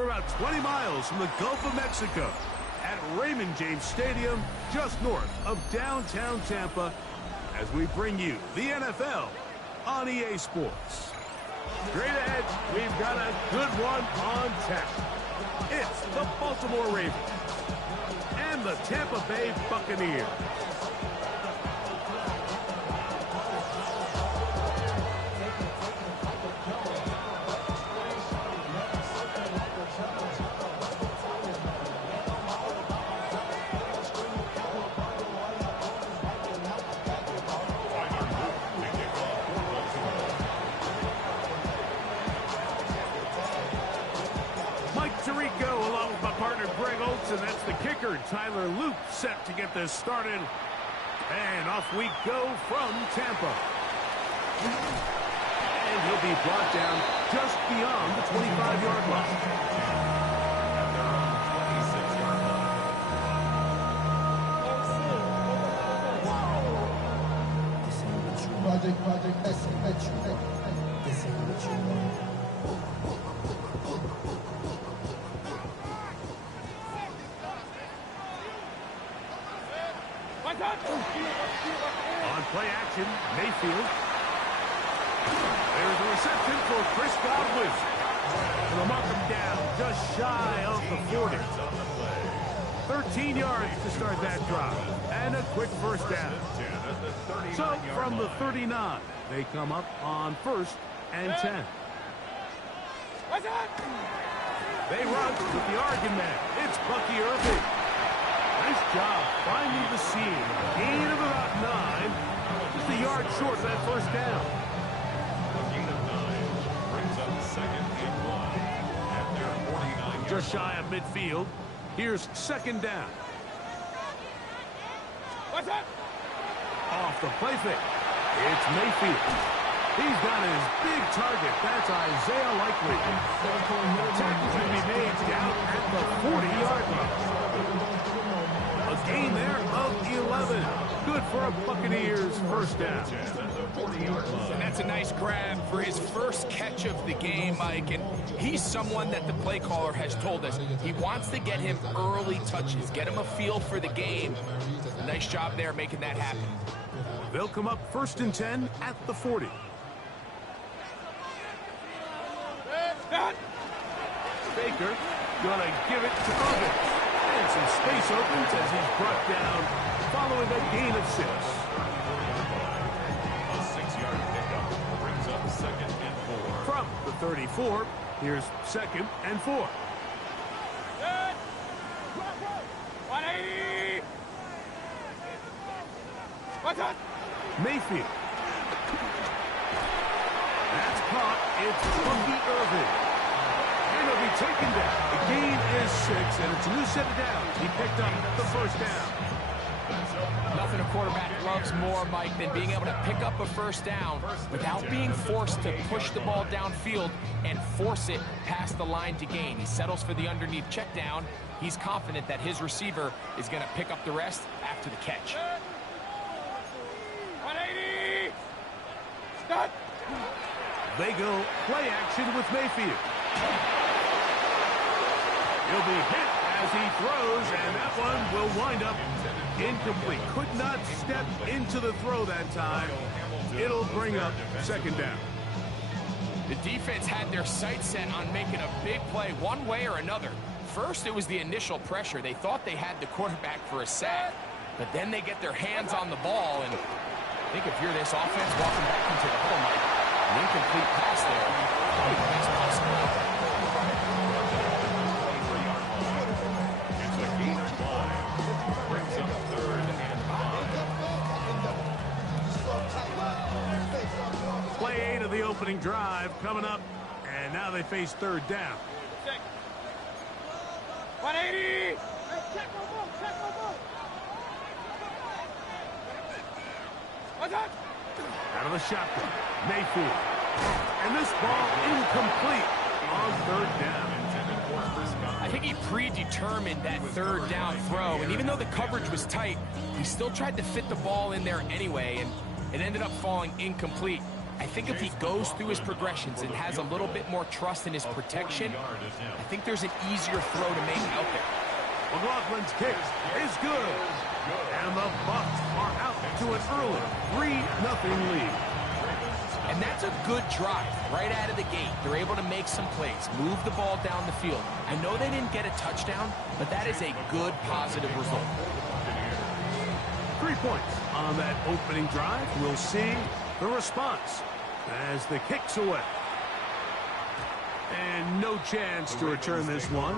We're about 20 miles from the Gulf of Mexico at Raymond James Stadium, just north of downtown Tampa, as we bring you the NFL on EA Sports. Straight ahead, we've got a good one on tap. It's the Baltimore Ravens and the Tampa Bay Buccaneers. And that's the kicker, Tyler Luke, set to get this started. And off we go from Tampa. And he'll be brought down just beyond the 25-yard line. On play action, Mayfield. There's a reception for Chris Godwin. They'll mark him down just shy of the 40. 13 yards to start that drive. And a quick first down. So from the 39, they come up on 1st and 10. They run with the Oregon man. It's Bucky Irving. Nice job finding the seam. Gain of about 9. Just a yard short of that first down. Gain of 9 brings up 2nd and 1 at their 49. Just shy of midfield. Here's 2nd down. What's up? Off the play fake. It's Mayfield. He's got his big target. That's Isaiah Likely. Tackle can be made down at the 40-yard line. A gain there of 11. Good for a Buccaneers first down. And that's a nice grab for his first catch of the game, Mike. And he's someone that the play caller has told us he wants to get him early touches, get him a feel for the game. Nice job there making that happen. They'll come up 1st and 10 at the 40. Baker gonna give it to Irving. And some space opens as he's brought down following a gain of 6. A 6-yard pickup brings up 2nd and 4. From the 34, here's 2nd and 4. 180. Mayfield. That's caught. It's Bucky Irving. And he'll be taken down. The gain is 6, and it's a new set of downs. He picked up the first down. Nothing a quarterback loves more, Mike, than being able to pick up a first down without being forced to push the ball downfield and force it past the line to gain. He settles for the underneath check down. He's confident that his receiver is going to pick up the rest after the catch. 180. Stop. They go play action with Mayfield. He'll be hit as he throws, and that one will wind up incomplete. Could not step into the throw that time. It'll bring up 2nd down. The defense had their sights set on making a big play one way or another. First, it was the initial pressure. They thought they had the quarterback for a sack, but then they get their hands on the ball, and I think if you're this offense walking back into the huddle, Mike, an incomplete pass there, probably the best possible. It's a gain of 5. Brings up 3rd and 5. Play 8 of the opening drive coming up, and now they face 3rd down. 180. Out of the shotgun, Mayfield. And this ball incomplete on 3rd down. I think he predetermined that 3rd down throw, and even though the coverage was tight, he still tried to fit the ball in there anyway, and it ended up falling incomplete. I think if he goes through his progressions and has a little bit more trust in his protection, I think there's an easier throw to make out there. McLaughlin's kick is good. And the Bucs are out to an early 3-0 lead. And that's a good drive right out of the gate. They're able to make some plays, move the ball down the field. I know they didn't get a touchdown, but that is a good, positive result. 3 points on that opening drive. We'll see the response as the kick's away. And no chance to return this one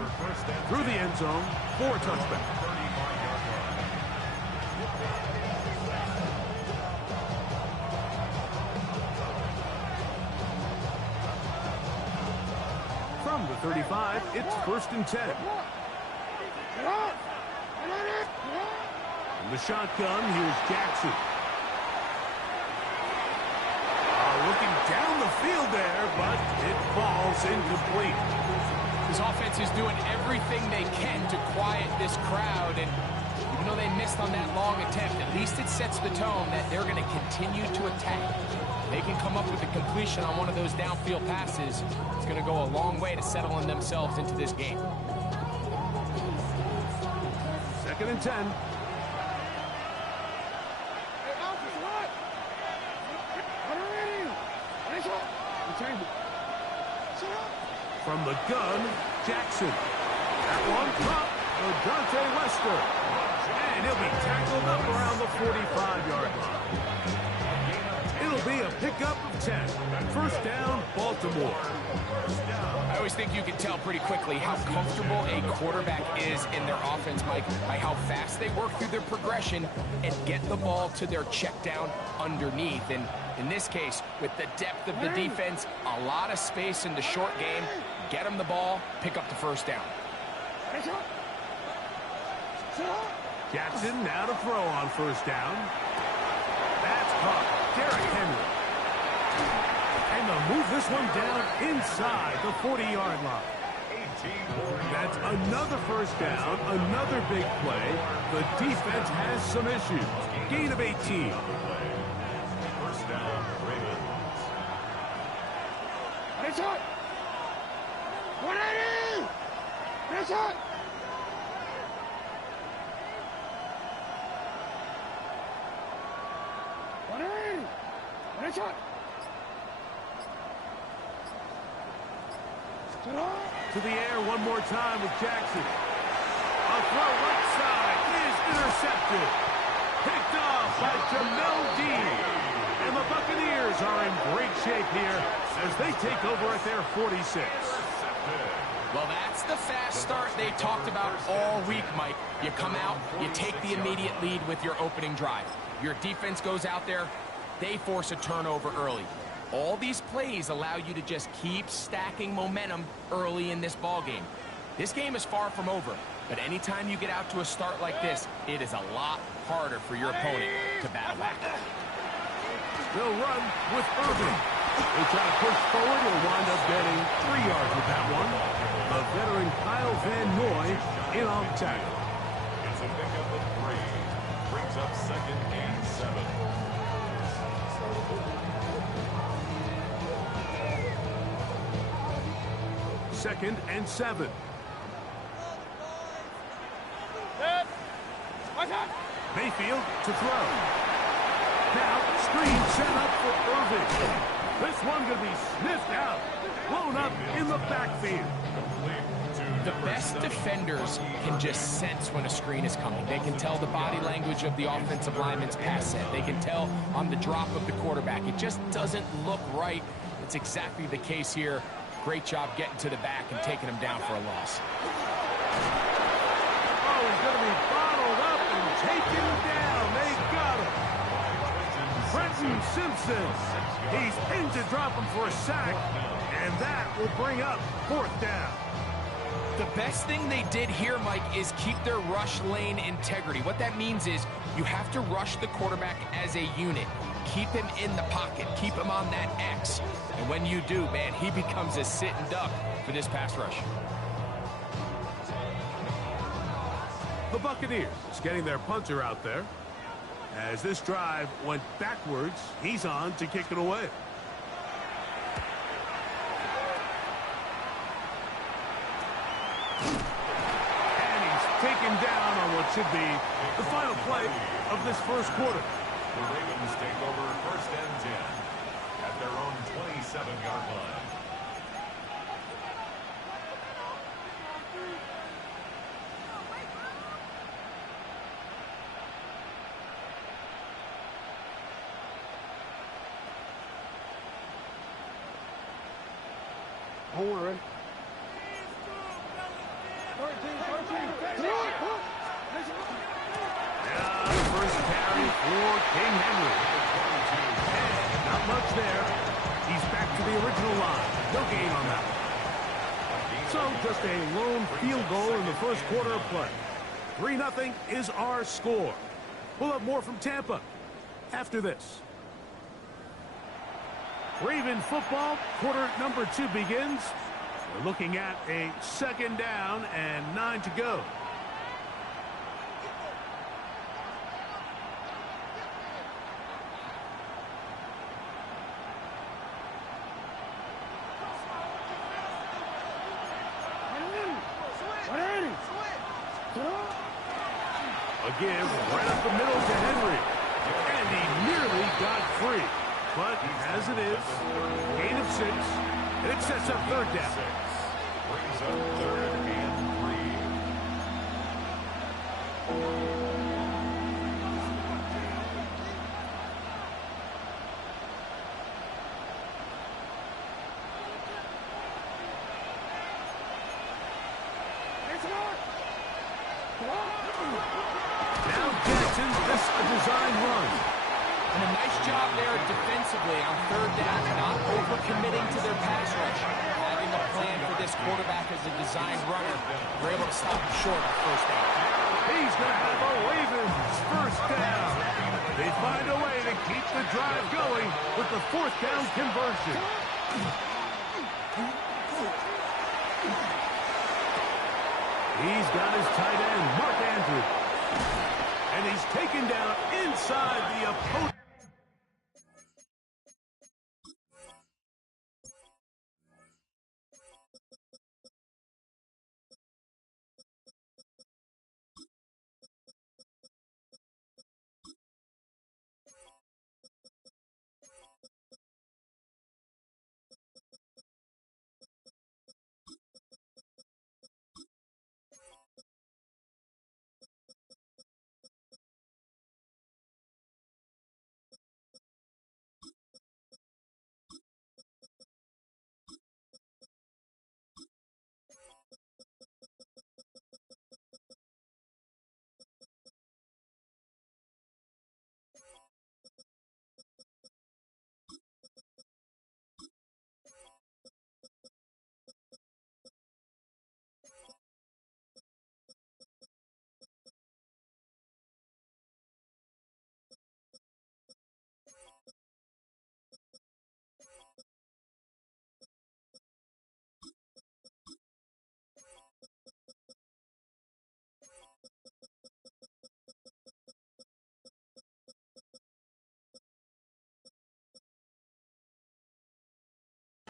through the end zone for a touchback. From the 35, it's 1st and 10. From the shotgun, here's Jackson. Looking down the field there, but it falls incomplete. This offense is doing everything they can to quiet this crowd, and even though they missed on that long attempt, at least it sets the tone that they're going to continue to attack. They can come up with a completion on one of those downfield passes. It's going to go a long way to settling themselves into this game. 2nd and 10. From the gun, Jackson. That one caught for Dante Wester. And he'll be tackled up around the 45-yard line. It'll be a pickup of 10. 1st down, Baltimore. I always think you can tell pretty quickly how comfortable a quarterback is in their offense, Mike, by how fast they work through their progression and get the ball to their check down underneath. And in this case, with the depth of the defense, a lot of space in the short game, get them the ball, pick up the 1st down. Jackson now to throw on 1st down. That's caught. Derrick Henry. And they'll move this one down inside the 40-yard line. That's another 1st down, another big play. The defense has some issues. Gain of 18. 1st down, Ravens. It's hot. 180. It's hot. To the air one more time with Jackson. A throw right side is intercepted. Picked off by Jamel Dean. And the Buccaneers are in great shape here as they take over at their 46. Well, that's the fast start they talked about all week, Mike. You come out, you take the immediate lead with your opening drive. Your defense goes out there, they force a turnover early. All these plays allow you to just keep stacking momentum early in this ball game. This game is far from over, but anytime you get out to a start like this, it is a lot harder for your opponent to battle back. They'll run with Irvin. They try to push forward. He'll wind up getting 3 yards with that one. The veteran Kyle Van Noy in on the tackle. It's a pickup of 3. Brings up 2nd and 7. Second and 7. Mayfield to throw. Now, screen set up for Irvin. This one going to be sniffed out. Blown up in the backfield. The best defenders can just sense when a screen is coming. They can tell the body language of the offensive lineman's pass set. They can tell on the drop of the quarterback. It just doesn't look right. It's exactly the case here. Great job getting to the back and taking him down for a loss. Oh, he's going to be bottled up and taken down. They got him. Brenton Simpson. He's in to drop him for a sack, and that will bring up 4th down. The best thing they did here, Mike, is keep their rush lane integrity. What that means is you have to rush the quarterback as a unit. Keep him in the pocket. Keep him on that X. And when you do, man, he becomes a sitting duck for this pass rush. The Buccaneers getting their punter out there. As this drive went backwards, he's on to kick it away. should be the final play of this first quarter. The Ravens take over first and 10 at their own 27-yard line. Don't worry. 13. First carry for King Henry. Not much there. He's back to the original line. No gain on that one. So just a lone field goal in the first quarter of play. 3-0 is our score. We'll have more from Tampa after this. Raven football, quarter number 2 begins. We're looking at a second down and 9 to go. A give right up the middle to Henry. And he nearly got free. But as it is, gain of 6, and it sets up third down. Brings up third and 3. Now Jackson, this a design run. And a nice job there defensively on third down, not overcommitting to their pass rush. Having a plan for this quarterback as a design runner, we're able to stop him short on first down. He's going to have a Ravens first down. They find a way to keep the drive going with the fourth down conversion. He's got his tight end, Mark Andrews. And he's taken down inside the opponent.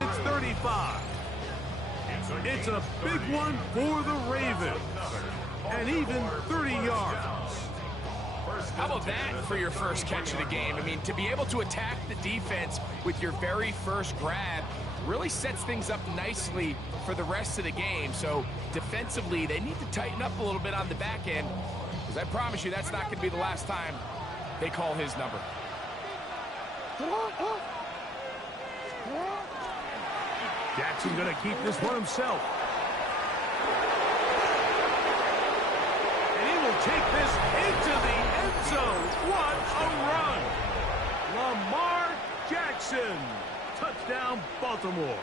It's 35. It's a big one for the Ravens. And even 30 yards. How about that for your first catch of the game? I mean, to be able to attack the defense with your very first grab really sets things up nicely for the rest of the game. So defensively, they need to tighten up a little bit on the back end, because I promise you that's not going to be the last time they call his number. Jackson going to keep this one himself. And he will take this into the end zone. What a run! Lamar Jackson. Touchdown, Baltimore.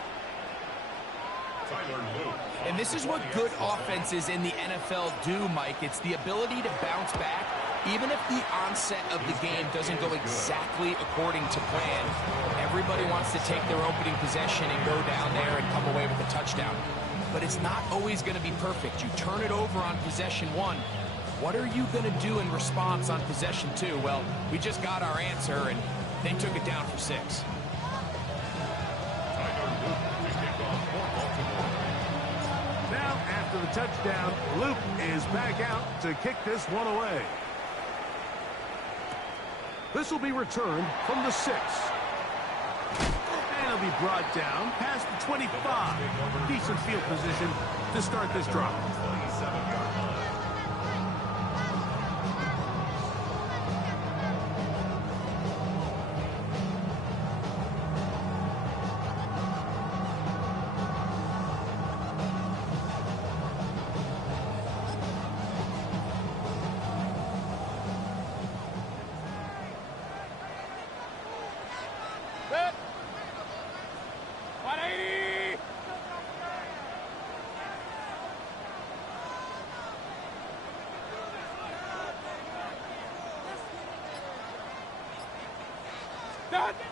And this is what good offenses in the NFL do, Mike. It's the ability to bounce back, even if the onset of the game doesn't go exactly according to plan. Everybody wants to take their opening possession and go down there and come away with a touchdown. But it's not always going to be perfect. You turn it over on possession 1. What are you going to do in response on possession 2? Well, we just got our answer, and they took it down for 6. Now, after after the touchdown. Luke is back out to kick this one away. This will be returned from the 6. And it'll be brought down past the 25. Decent field position to start this drive. 27-yard line.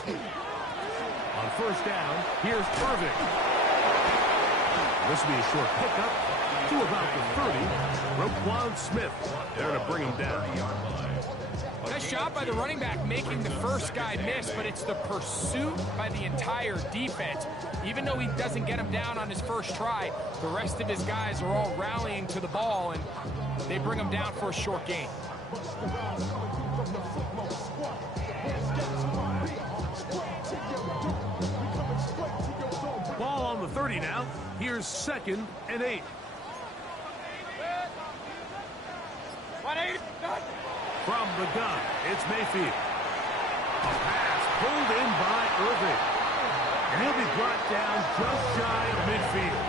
On first down, here's Irving. This will be a short pickup to about the 30. Roquan Smith there to bring him down. Nice job by the running back making the first guy miss, but it's the pursuit by the entire defense. Even though he doesn't get him down on his first try, the rest of his guys are all rallying to the ball, and they bring him down for a short gain. Ball on the 30 now. Here's 2nd and 8. From the gun, it's Mayfield. A pass pulled in by Irving. And he'll be brought down just shy of midfield.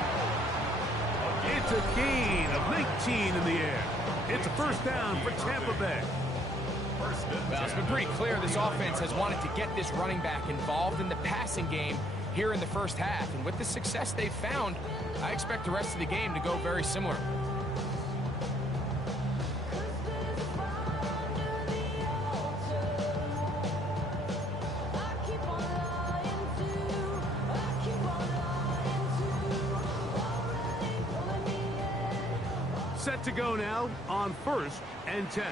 It's a gain of 19 in the air. It's a first down for Tampa Bay. Well, it's been pretty clear this offense has wanted to get this running back involved in the passing game here in the first half. And with the success they've found, I expect the rest of the game to go very similar. Set to go now on 1st and 10.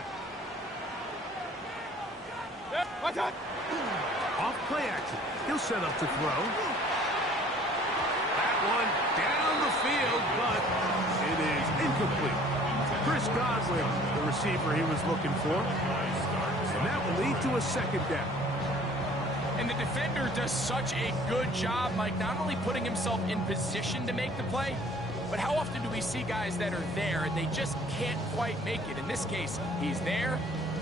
Off play action. He'll set up to throw. That one down the field, but it is incomplete. Chris Godwin, the receiver he was looking for. And that will lead to a 2nd down. And the defender does such a good job, Mike, not only putting himself in position to make the play, but how often do we see guys that are there and they just can't quite make it? In this case, he's there,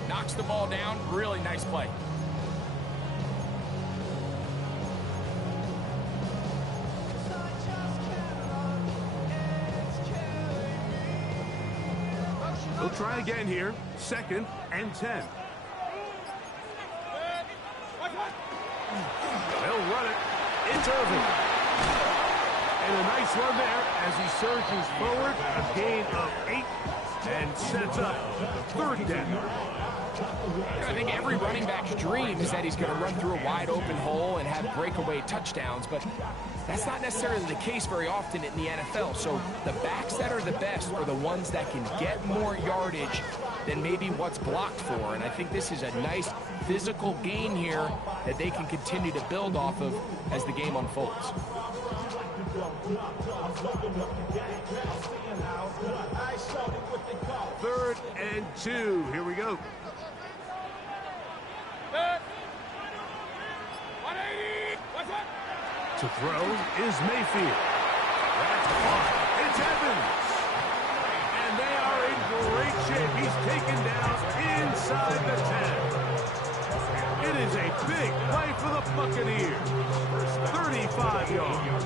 knocks the ball down. Really nice play. We'll try again here. 2nd and 10. They'll run it. It's Irving. And a nice run there as he surges forward. A gain of 8 and sets up 3rd down. I think every running back's dream is that he's going to run through a wide open hole and have breakaway touchdowns, but that's not necessarily the case very often in the NFL. So the backs that are the best are the ones that can get more yardage than maybe what's blocked for. And I think this is a nice physical gain here that they can continue to build off of as the game unfolds. 3rd and 2. Here we go. To throw is Mayfield. That's caught. It's Evans. And they are in great shape. He's taken down inside the 10. It is a big play for the Buccaneers. 35 yards.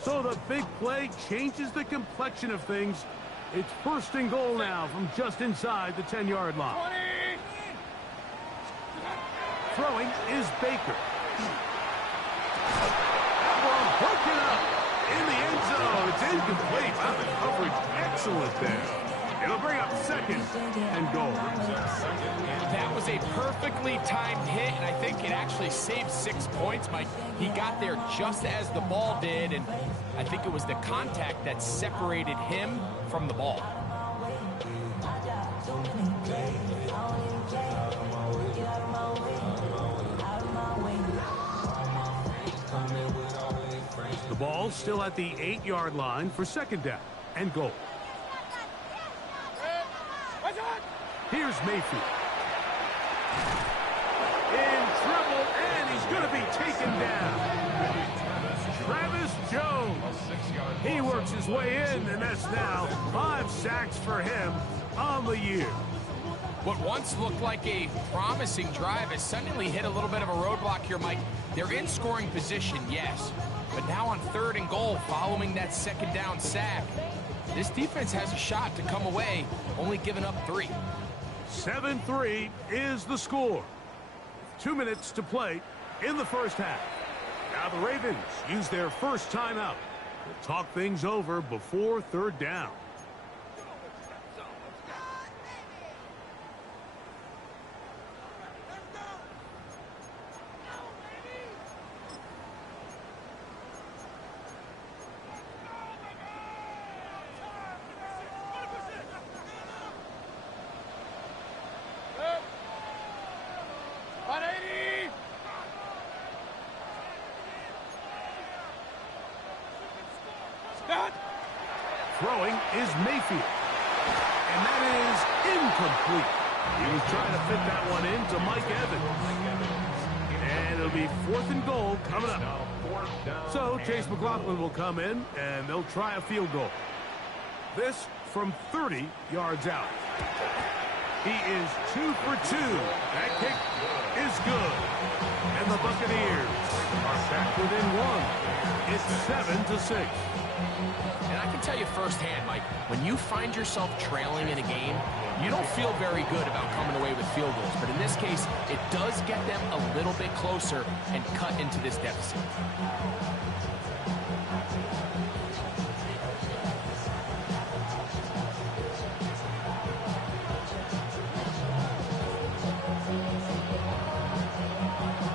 So the big play changes the complexion of things. It's 1st and goal now from just inside the 10-yard line. Throwing is Baker. That ball broken up in the end zone. It's incomplete. Wow, the coverage excellent there. It'll bring up 2nd and goal. That was was a perfectly timed hit, and I think it actually saved 6 points, Mike. He got there just as the ball did, and I think it was the contact that separated him from the ball. The ball still at the 8-yard line for second down and goal. Here's Mayfield. In trouble, and he's going to be taken down. Travis Jones. He works his way in, and that's now 5 sacks for him on the year. What once looked like a promising drive has suddenly hit a little bit of a roadblock here, Mike. They're in scoring position, yes. But now on 3rd and goal, following that second down sack, this defense has a shot to come away, only giving up 3. 7-3 is the score. 2 minutes to play in the first half. Now the Ravens use their first timeout to talk things over before 3rd down. Throwing is Mayfield. And that is incomplete. He was trying to fit that one into Mike Evans. And it'll be 4th and goal coming up. So Chase McLaughlin will come in, and they'll try a field goal. This from 30 yards out. He is 2 for 2. That kick is good. And the Buccaneers are back within 1. It's 7-6. And I can tell you firsthand, Mike, when you find yourself trailing in a game, you don't feel very good about coming away with field goals. But in this case, it does get them a little bit closer and cut into this deficit.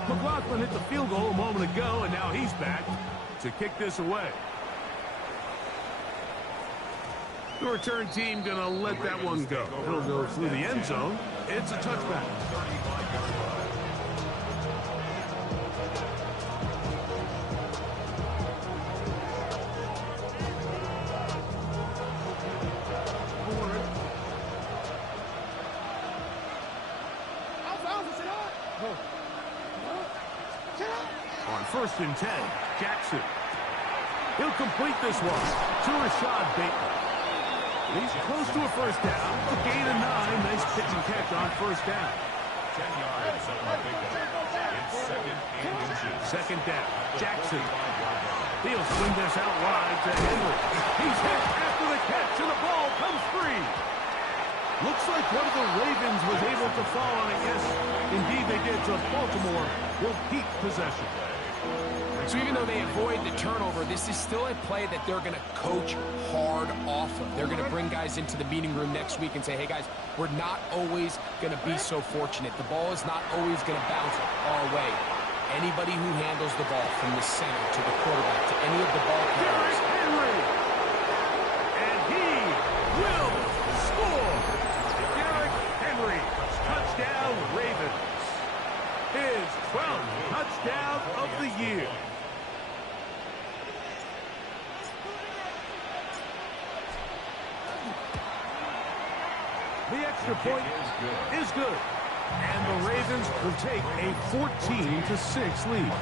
McLaughlin hit the field goal a moment ago, and now he's back to kick this away. The return team going to let that one go. It'll go through the end zone. It's a touchback. On 1st and 10, Jackson. He'll complete this one to Rashad Bateman. He's close to a first down. It's a gain of 9. Nice pitch and catch on 1st down. 10 yards on the pickup. It's 2nd and inches. 2nd down. Jackson. He'll swing this out wide to Henry. He's hit after the catch, and the ball comes free. Looks like one of the Ravens was able to fall on it. Yes, indeed they did. So Baltimore will keep possession. So even though they avoid the turnover, this is still a play that they're going to coach hard off of. They're going to bring guys into the meeting room next week and say, hey, guys, we're not always going to be so fortunate. The ball is not always going to bounce our way. Anybody who handles the ball from the center to the quarterback to any of the ball carriers. Henry. And he will score. Derrick Henry. Touchdown, Ravens. His 12th touchdown of the year. The extra point is good. And the Ravens will take a 14-6 lead.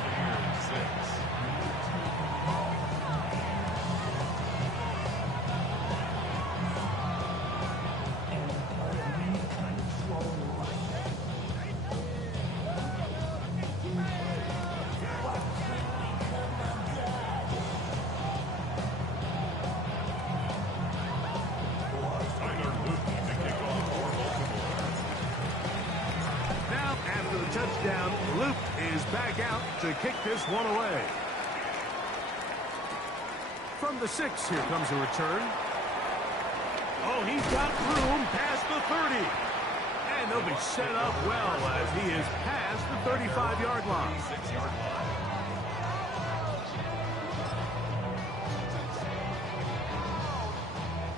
Touchdown. Luke is back out to kick this one away. From the 6, here comes a return. Oh, he's got room past the 30. And And they'll be set up well as he is past the 35-yard line. 6-yard line.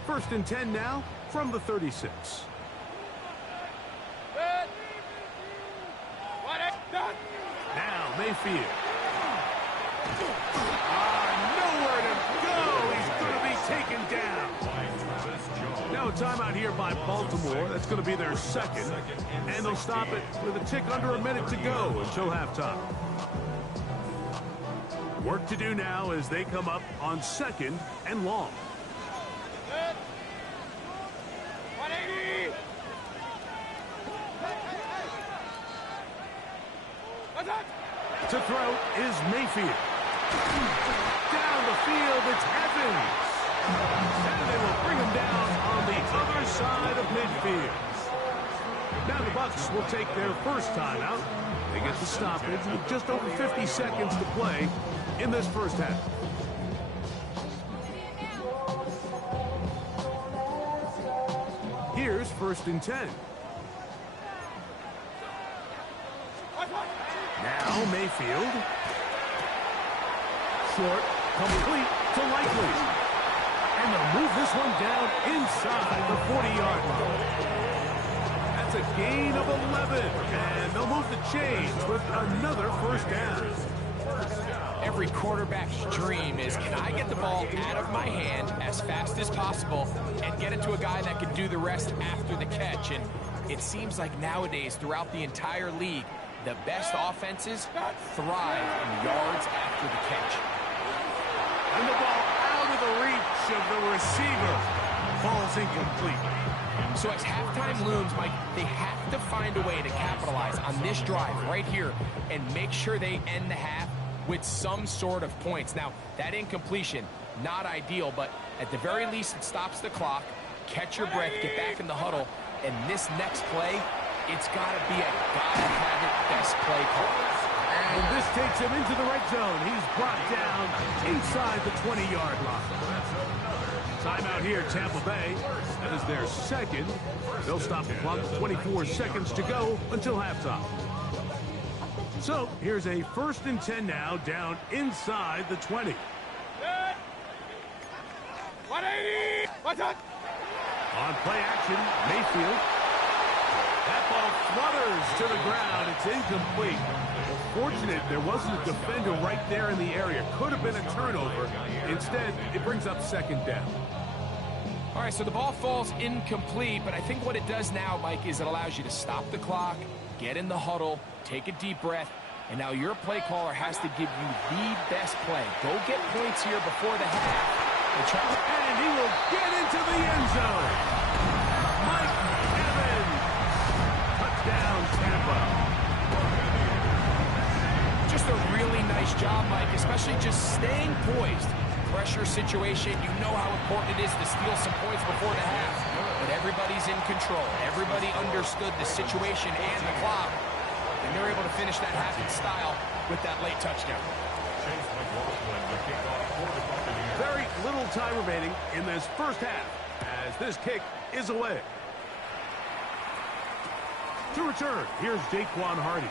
First and 10 now from the 36. Now Mayfield. Nowhere to go. He's going to be taken down. Now a timeout here by Baltimore. That's going to be their second. And they'll stop it with a tick under a minute to go until halftime. Work to do now as they come up on second and long. To throw is Mayfield. Down the field, it's Evans. And they will bring him down on the other side of midfield. Now the Bucs will take their first timeout. They get the stoppage with just over 50 seconds to play in this first half. Here's first and 10. Now Mayfield. Short, complete to Likely. And they'll move this one down inside the 40-yard line. That's a gain of 11. And they'll move the chains with another first down. Every quarterback's dream is, can I get the ball out of my hand as fast as possible and get it to a guy that can do the rest after the catch? And it seems like nowadays, throughout the entire league, the best offenses thrive in yards after the catch. And the ball out of the reach of the receiver. Falls incomplete. So as halftime looms, Mike, they have to find a way to capitalize on this drive right here and make sure they end the half with some sort of points. Now, that incompletion, not ideal, but at the very least, it stops the clock. Catch your breath, get back in the huddle, and this next play, it's got to be a gotta-have-it best play call. And this takes him into the red zone. He's brought down inside the 20-yard line. Timeout here, Tampa Bay. That is their second. They'll stop the clock. 24 seconds to go until halftime. So here's a first and 10 now, down inside the 20. 180. What's up? On play action, Mayfield. That ball flutters to the ground. It's incomplete. Fortunate there wasn't a defender right there in the area. Could have been a turnover. Instead, it brings up second down. All right, so the ball falls incomplete, but I think what it does now, Mike, is it allows you to stop the clock, get in the huddle, take a deep breath, and now your play caller has to give you the best play. Go get points here before the half. And he will get into the end zone. Mike Evans. Touchdown, Tampa. Just a really nice job, Mike, especially just staying poised. Pressure situation, you know how important it is to steal some points before the half. But everybody's in control. Everybody understood the situation and the clock. And they're able to finish that half in style with that late touchdown. Very little time remaining in this first half as this kick is away. To return, here's Jaquan Hardy.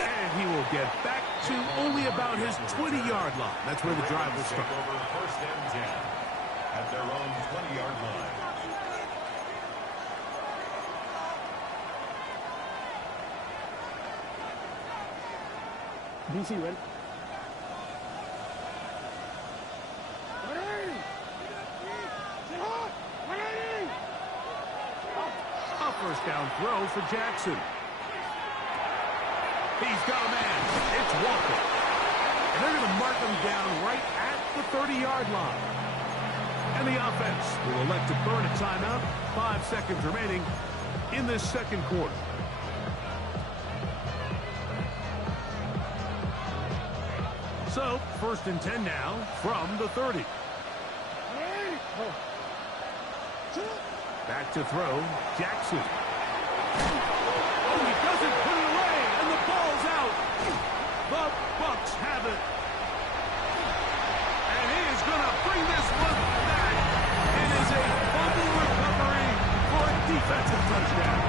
And he will get back to only about his 20-yard line. That's where the drive will start. First and 10 at their own 20-yard line. DC, ready? A first down throw for Jackson. He's got a man. It's Walker. And they're going to mark him down right at the 30-yard line. And the offense will elect to burn a timeout. 5 seconds remaining in this second quarter. So, first and 10 now from the 30. Back to throw, Jackson. Oh, he doesn't put it away, and the ball's out. The Bucs have it. And he is going to bring this one back. It is a fumble recovery for defensive touchdown.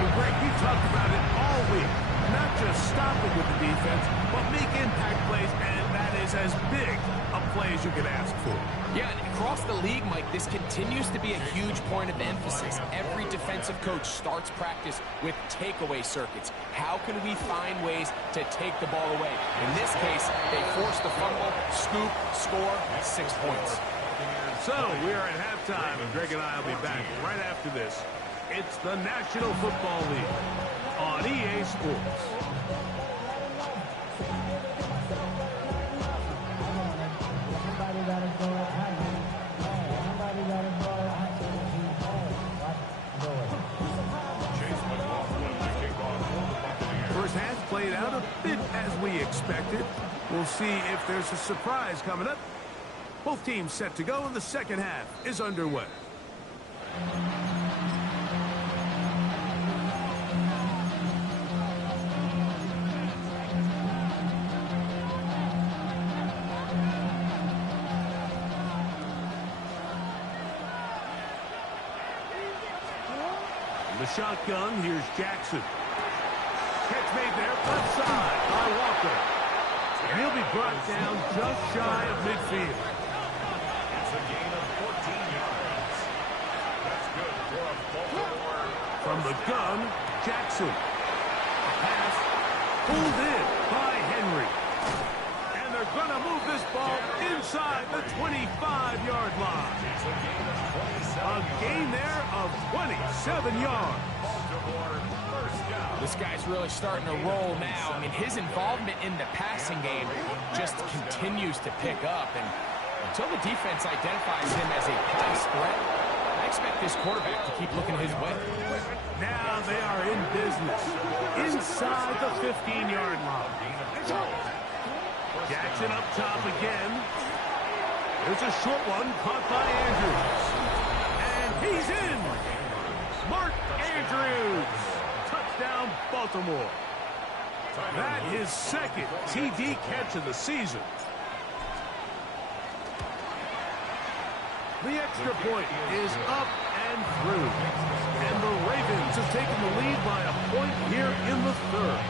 And Greg, you talked about it all week. Not just stopping with the defense, but make impact plays, and that is as big a play as you can ask for. Yeah, and across the league, Mike, this continues to be a huge point of emphasis. Every defensive coach starts practice with takeaway circuits. How can we find ways to take the ball away? In this case, they forced the fumble, scoop, score, 6 points. So, we are at halftime, and Greg and I will be back right after this. It's the National Football League on EA Sports. First half played out a bit as we expected. We'll see if there's a surprise coming up. Both teams set to go, and the second half is underway. The shotgun, here's Jackson. Catch made there, left side by Walker. And he'll be brought down just shy of midfield. It's a gain of 14 yards. That's good for a Baltimore. From the gun, Jackson. A pass pulled in by Henry. And they're going to move this ball inside the 25-yard line. It's a gain of 27 A gain there of 27 yards. Baltimore first down. This guy's really starting to roll now. I mean, his involvement in the passing game just continues to pick up. And until the defense identifies him as a pass threat, I expect this quarterback to keep looking his way. Now they are in business. Inside the 15-yard line. Jackson up top again. There's a short one caught by Andrews. And he's in. Mark Andrews. Touchdown, Baltimore. That is second TD catch of the season. The extra point is up and through. And the Ravens have taken the lead by a point here in the third.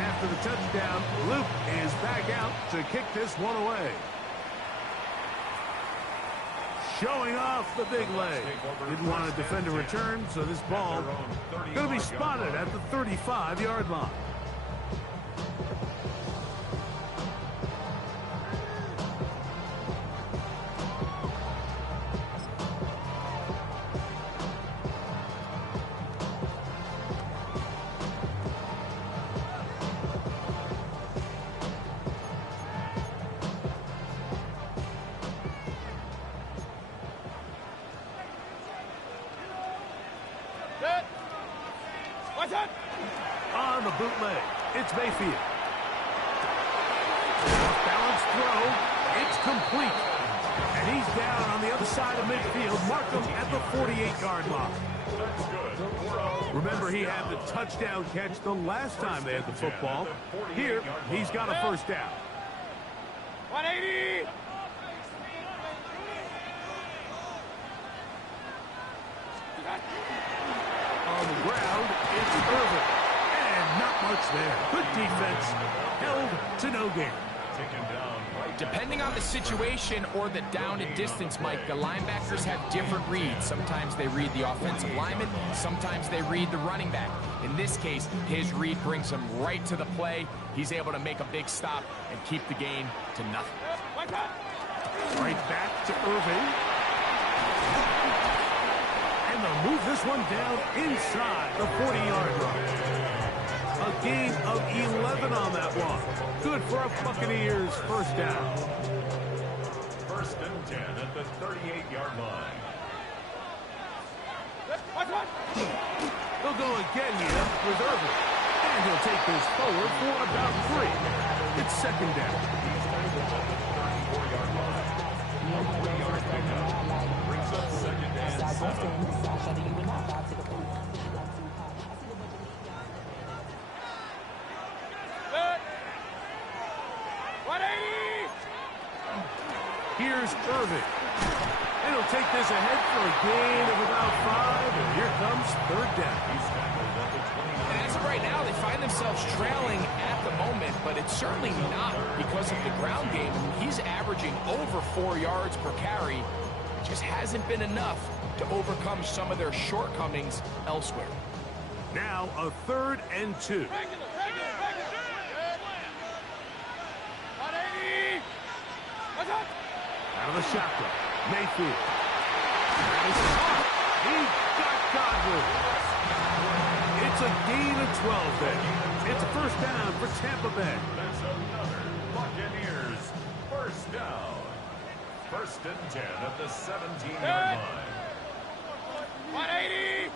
After the touchdown, Luke is back out to kick this one away. Showing off the big leg. Didn't want to defend a return, so this ball going to be spotted at the 35-yard line. On the bootleg, it's Mayfield. Balanced throw, it's complete. And he's down on the other side of midfield. Mark him at the 48-yard line. Remember, he had the touchdown catch the last time they had the football. Here, he's got a first down. 180! On the ground, it's Irvin. And not much there. Good defense. Held to no gain. Depending on the situation or the down and distance, Mike, the linebackers have different reads. Sometimes they read the offensive lineman. Sometimes they read the running back. In this case, his read brings him right to the play. He's able to make a big stop and keep the gain to nothing. Right back to Irvin. And they'll move this one down inside the 40-yard line. A gain of 11 on that one. Good for a Buccaneers first down. First and 10 at the 38-yard line. They'll go again here with Irvin. And he'll take this forward for about 3. It's second down. 34-yard line. A 3-yard pickup brings up second and 7. Here's Irving. And he'll take this ahead for a gain of about 5, and here comes third down. And as of right now, they find themselves trailing at the moment, but it's certainly not because of the ground game. He's averaging over 4 yards per carry. Just hasn't been enough to overcome some of their shortcomings elsewhere. Now a 3rd and 2. Out of the shotgun, Mayfield. He got Godwin. It's a gain of 12 there. It's a first down for Tampa Bay. That's another Buccaneers first down. 1st and 10 at the 17-yard line. 180.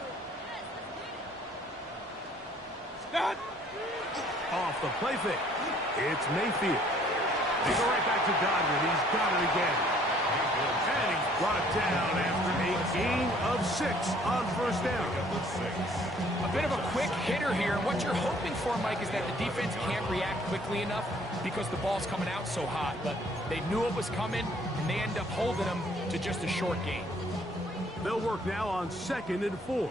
Stop. Off the play fake. It's Mayfield. They go right back to Godwin. He's got it again. And he's brought down after a gain of 6 on first down. A bit of a quick hitter here. And what you're hoping for, Mike, is that the defense can't react quickly enough because the ball's coming out so hot. But they knew it was coming, and they end up holding them to just a short gain. They'll work now on 2nd and 4.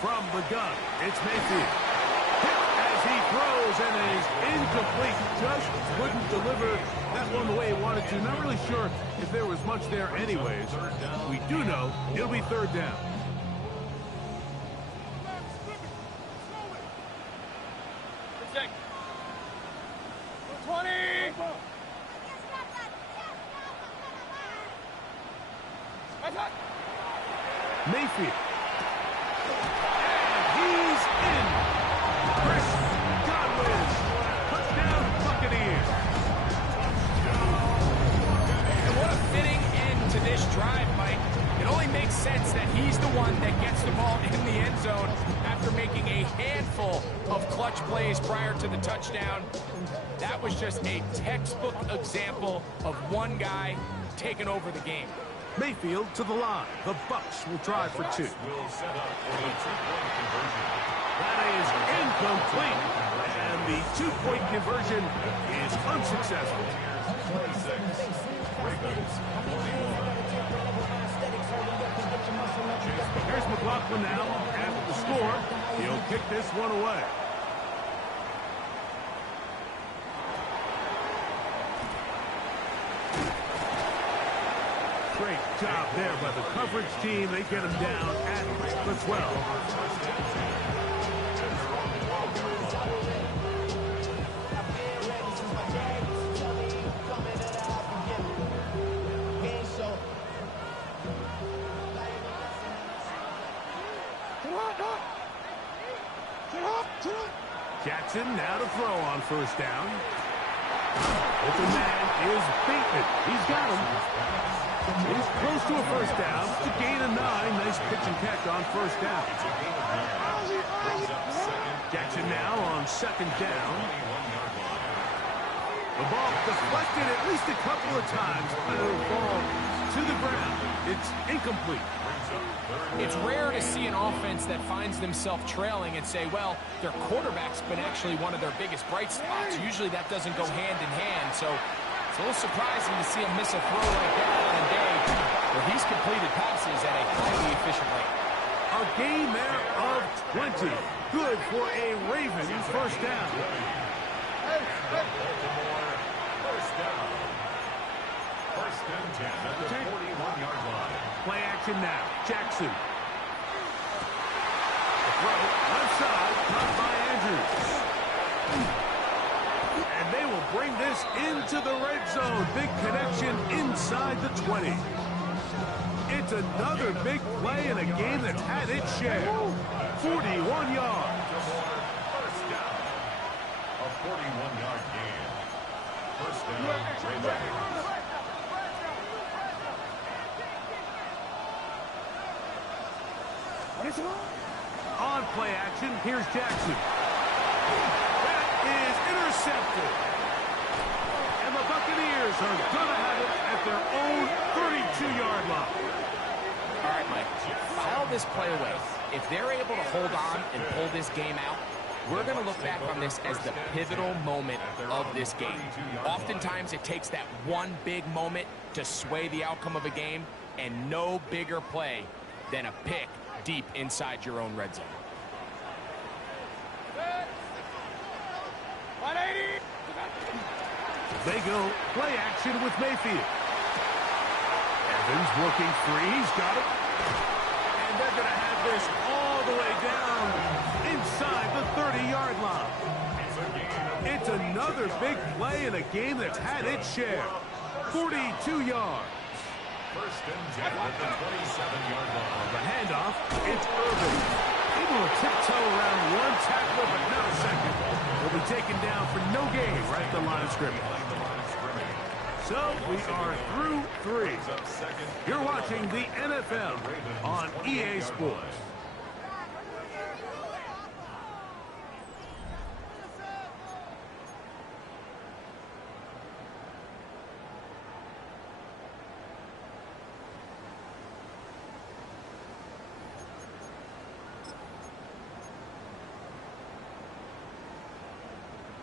From the gun, it's Mayfield. Hit as he throws, and it is incomplete. Just couldn't deliver that one the way he wanted to. Not really sure if there was much there anyways. We do know it'll be 3rd down. Mayfield. And he's in. Chris Godwin. Touchdown, Buccaneers. And what a fitting end to this drive, Mike. It only makes sense that he's the one that gets the ball in the end zone after making a handful of clutch plays prior to the touchdown. That was just a textbook example of one guy taking over the game. Mayfield to the line. The Bucs will try for 2. That is incomplete. And the 2-point conversion is unsuccessful. Here's McLaughlin now after the score. He'll kick this one away. Great job there by the coverage team. They get him down at the 12. Jackson now to throw on first down. Open man is Bateman. He's got him. He's close to a first down. It's a gain of 9. Nice pitch and catch on first down. Jackson now on 2nd down. The ball deflected at least a couple of times, but it'll fall to the ground. It's incomplete. It's rare to see an offense that finds themselves trailing and say, well, their quarterback's been actually one of their biggest bright spots. Usually that doesn't go hand in hand, so it's a little surprising to see him miss a throw like that on a day where he's completed passes at a highly efficient rate. A gain there of 20. Good for a Ravens first down. First and 10 at the 41-yard line. Play action now. Jackson. The throw left side, caught by Andrews. And they will bring this into the red zone. Big connection inside the 20. It's another big play in a game that's had its share. 41 yards. First down. A 41-yard gain. First down, Ravens. On play action, here's Jackson. That is intercepted. And the Buccaneers are going to have it at their own 32-yard line. All right, Mike, file this play away. If they're able to hold on and pull this game out, we're going to look back on this as the pivotal moment of this game. Oftentimes, it takes that one big moment to sway the outcome of a game, and no bigger play than a pick deep inside your own red zone. 180. They go play action with Mayfield. Evans working free. He's got it. And they're going to have this all the way down inside the 30-yard line. It's another big play in a game that's had its share. 42 yards. First and 10 at the 27-yard line. On the handoff, it's Irvin. Able to tiptoe around one tackler, but not a second. Will be taken down for no gain right at the line of scrimmage. So we are through 3. You're watching the NFL on EA Sports.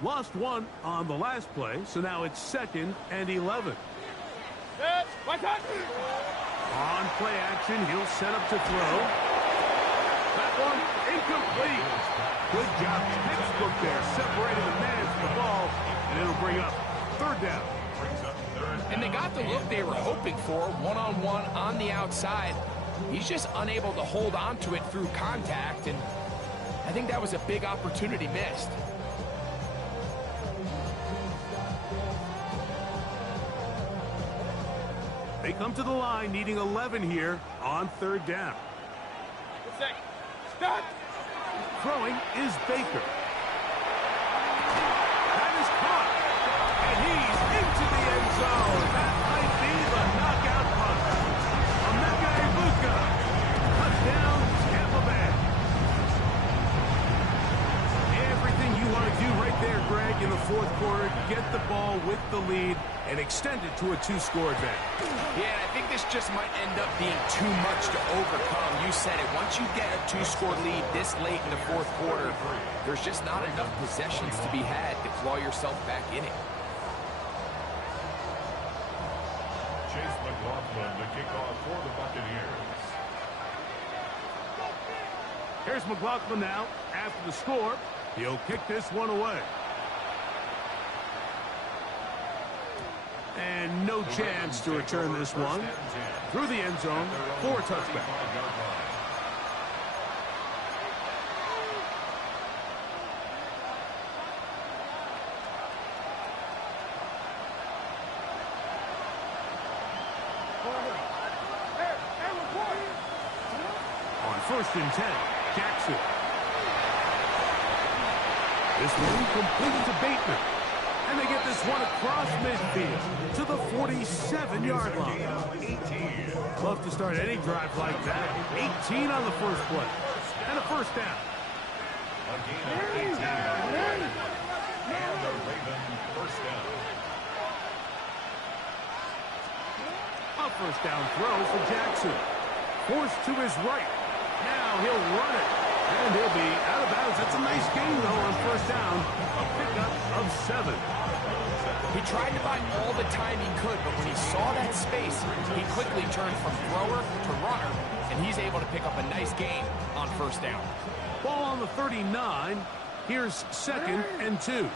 Lost one on the last play, so now it's 2nd and 11. One touch. On play action, he'll set up to throw. That one incomplete. Good job, textbook there, separating the man from the ball, and it'll bring up 3rd down. And they got the look they were hoping for, one-on-one on the outside. He's just unable to hold on to it through contact, and I think that was a big opportunity missed. They come to the line needing 11 here on 3rd down. Start. Throwing is Baker. That is caught. And he's into the end zone. That might be the knockout punch. Bucs. Touchdown, Tampa Bay. Everything you want to do right there, Greg, in the 4th quarter. Get the ball with the lead and extend it to a 2-score advantage. Yeah, I think this just might end up being too much to overcome. You said it. Once you get a 2-score lead this late in the 4th quarter, there's just not enough possessions to be had to claw yourself back in it. Chase McLaughlin to kick off for the Buccaneers. Here's McLaughlin now. After the score, he'll kick this one away. And no chance to return this one. Through the end zone for a touchback. On 1st and 10, Jackson. This one complete to Bateman. And they get this one across midfield to the 47-yard line. Love to start any drive like that. 18 on the first play. And a 1st down. A gain of 18 on the way. And the Raven 1st down. A 1st down throw for Jackson. Forced to his right. Now he'll run it. And he'll be out of bounds. That's a nice gain, though, on 1st down. A pickup of 7. He tried to buy all the time he could, but when he saw that space, he quickly turned from thrower to runner, and he's able to pick up a nice gain on 1st down. Ball on the 39. Here's 2nd and 2.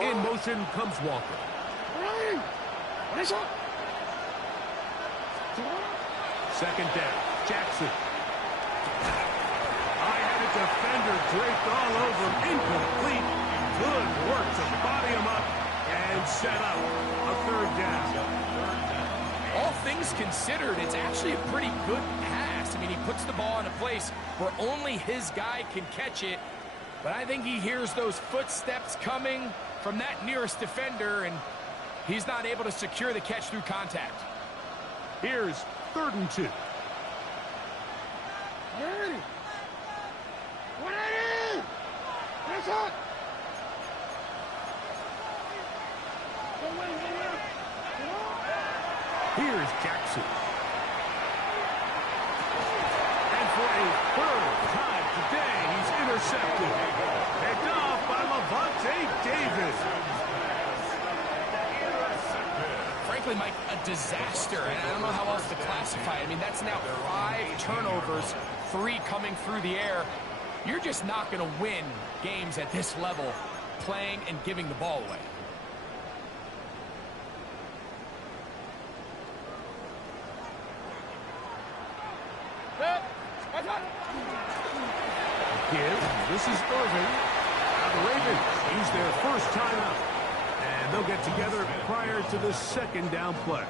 In motion comes Walker. 2nd down. Jackson. Defender draped all over him. Incomplete. Good work to body him up and set up a 3rd down. All things considered, it's actually a pretty good pass. I mean, he puts the ball in a place where only his guy can catch it. But I think he hears those footsteps coming from that nearest defender, and he's not able to secure the catch through contact. Here's 3rd and 2. 180! That's it! Here's Jackson. And for a 3rd time today, he's intercepted. frankly, Mike, a disaster. And I don't know how else to classify it. I mean, that's now 5 turnovers, 3 coming through the air. You're just not going to win games at this level playing and giving the ball away. This is Irving. Now the Ravens use their first timeout. And they'll get together prior to the second down play.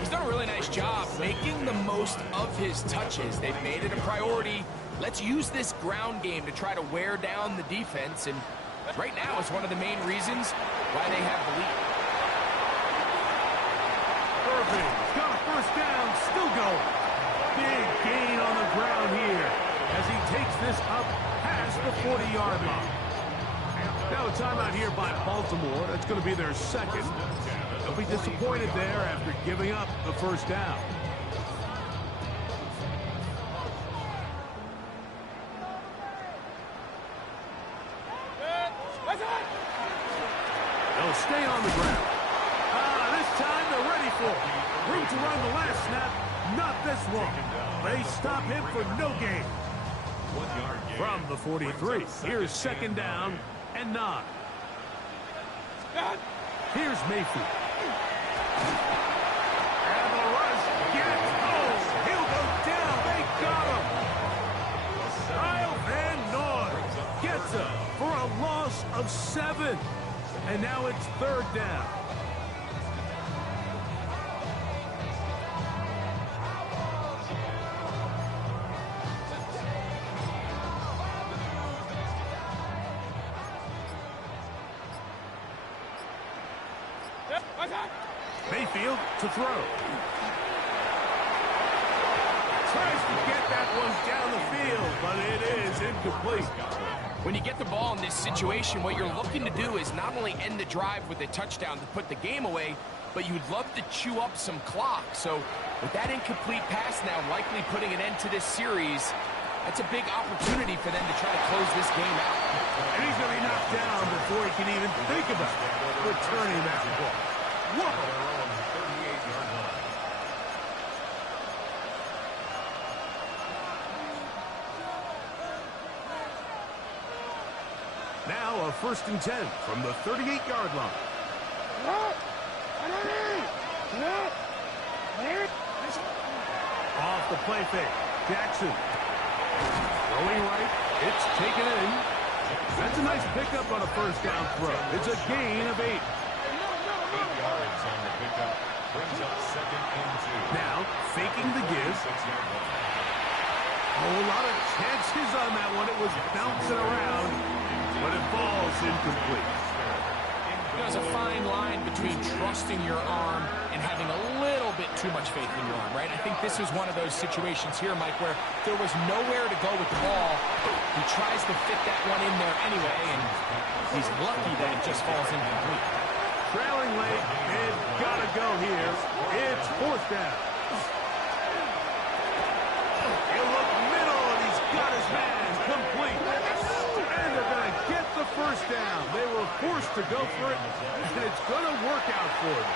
He's done a really nice job making the most of his touches. They've made it a priority. Let's use this ground game to try to wear down the defense. And right now is one of the main reasons why they have the lead. Irving got a first down, still going. Big gain on the ground here as he takes this up past the 40-yard line. Now a timeout here by Baltimore. That's going to be their second. They'll be disappointed there after giving up the first down. They'll stay on the ground. This time they're ready for it. Room to run the last snap. Not this one. They stop him for no gain. From the 43, here's second down and 9. Here's Mayfield. And the rush gets home. He'll go down. They got him. Kyle Van Noy gets him for a loss of 7. And now it's third down. Mayfield to throw. Tries to get that one down the field, but it is incomplete. When you get the ball in this situation, what you're looking to do is not only end the drive with a touchdown to put the game away, but you'd love to chew up some clock. So with that incomplete pass now likely putting an end to this series, that's a big opportunity for them to try to close this game out. And he's going to be knocked down before he can even think about returning that ball. Whoa! Now a 1st and 10 from the 38-yard line. Off the play fake. Jackson. Throwing right. It's taken in. That's a nice pickup on a first down throw. It's a gain of 8. 8 yards on the pickup. Brings up 2nd and 2. Now faking the give. A whole lot of chances on that one. It was bouncing around, but it falls incomplete. There's a fine line between trusting your arm and having a little bit too much faith in your arm, right? I think this was one of those situations here, Mike, where there was nowhere to go with the ball. He tries to fit that one in there anyway, and he's lucky that it just falls incomplete. Trailing late, it's got to go here. It's 4th down. He'll look middle, and he's got his man complete. And they're going to get the first down. They were forced to go for it, and it's going to work out for them.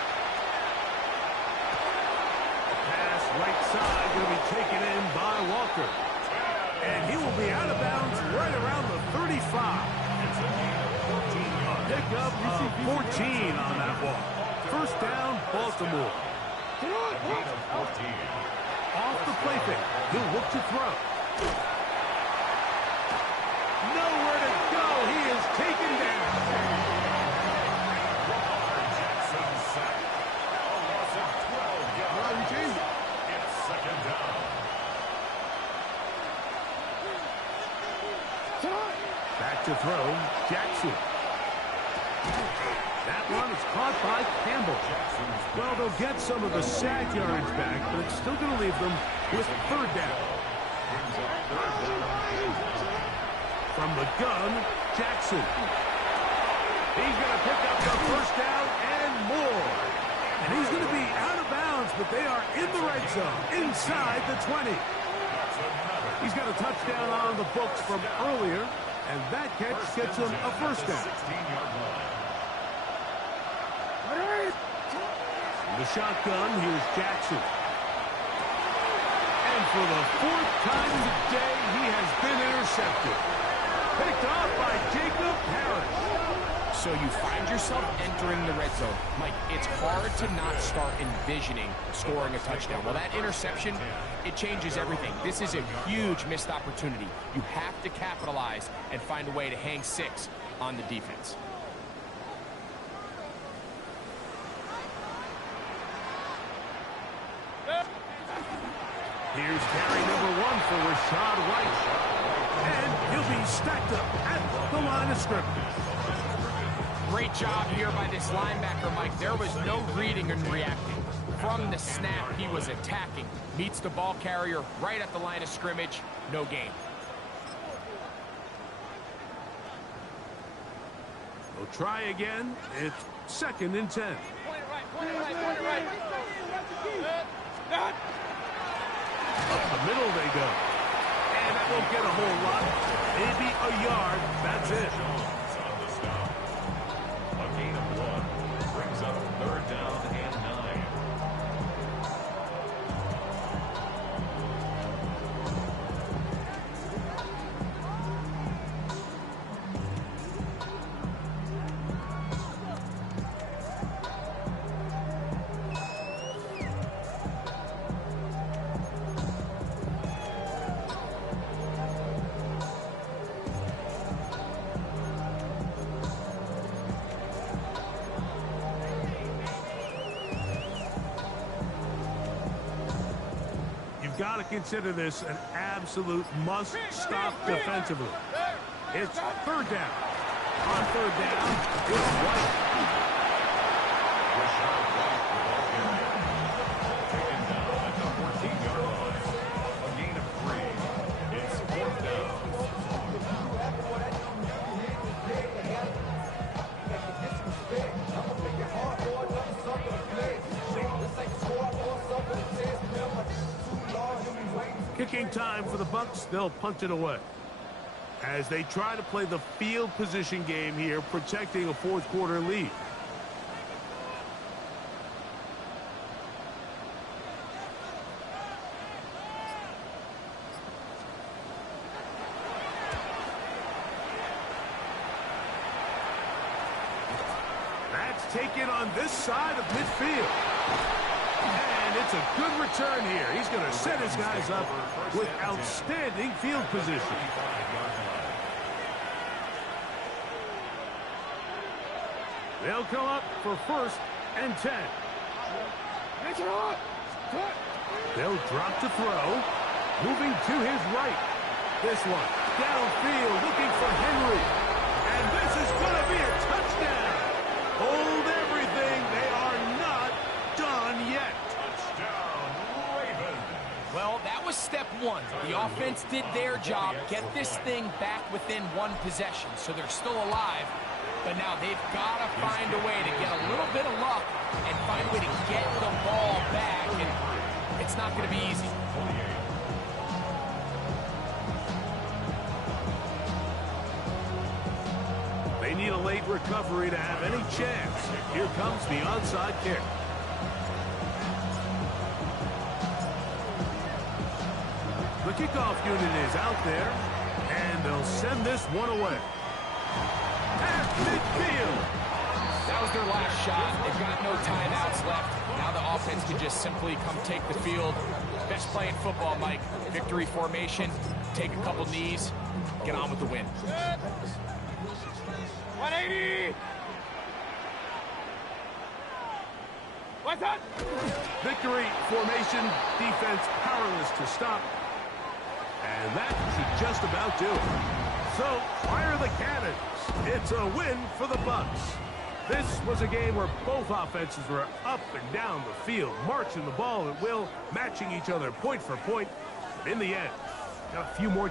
Pass right side going to be taken in by Walker. And he will be out of bounds right around the 35. A pickup of 14 on that walk. First down, Baltimore. Off the play fake. He'll look to throw. Nowhere to go. He is taken down. It's 2nd down. Back to throw. Jackson. That one is caught by Campbell. Well, they'll get some of the sack yards back, but it's still going to leave them with 3rd down. From the gun, Jackson. He's going to pick up the first down and more. And he's going to be out of bounds, but they are in the red zone, inside the 20. He's got a touchdown on the books from earlier, and that catch gets him a first down. the shotgun, here's Jackson. And for the fourth time today, he has been intercepted. Picked off by Jacob Harris. So you find yourself entering the red zone. Mike, it's hard to not start envisioning scoring a touchdown. Well, that interception, it changes everything. This is a huge missed opportunity. You have to capitalize and find a way to hang 6 on the defense. Here's carry number 1 for Rashad White. And he'll be stacked up at the line of scrimmage. Great job here by this linebacker, Mike. There was no reading and reacting. From the snap, he was attacking. Meets the ball carrier right at the line of scrimmage. No gain. We'll try again. It's 2nd and 10. Point it right. Up the middle they go. And that won't get a whole lot. Maybe a yard. That's it. A gain of 1 brings up 3rd down and 9. Got to consider this an absolute must-stop defensively. It's 3rd down. On 3rd down, it's White. Rashad White with all carry. Taken down at the 14-yard line. A gain of 3. It's 4th down. Kicking time for the Bucs. They'll punt it away. As they try to play the field position game here, protecting a 4th quarter lead. That's taken on this side of midfield. And it's a good return here. He's going to set his guys up with outstanding field position. They'll come up for 1st and 10. They'll drop to throw. Moving to his right. This one downfield looking for Henry. And this is going to be a touchdown. Hold everything. They are not done yet. Well, that was step 1. The offense did their job, get this thing back within 1 possession, so they're still alive. But now they've got to find a way to get a little bit of luck and find a way to get the ball back, and it's not going to be easy. They need a late recovery to have any chance. Here comes the onside kick. The kickoff unit is out there, and they'll send this one away. At midfield. That was their last shot. They've got no timeouts left. Now the offense can just simply come take the field. Best play in football, Mike. Victory formation. Take a couple knees. Get on with the win. 180. What's up? Victory formation. Defense powerless to stop. And that should just about do it. So, fire the cannons. It's a win for the Bucs. This was a game where both offenses were up and down the field, marching the ball at will, matching each other point for point. In the end, got a few more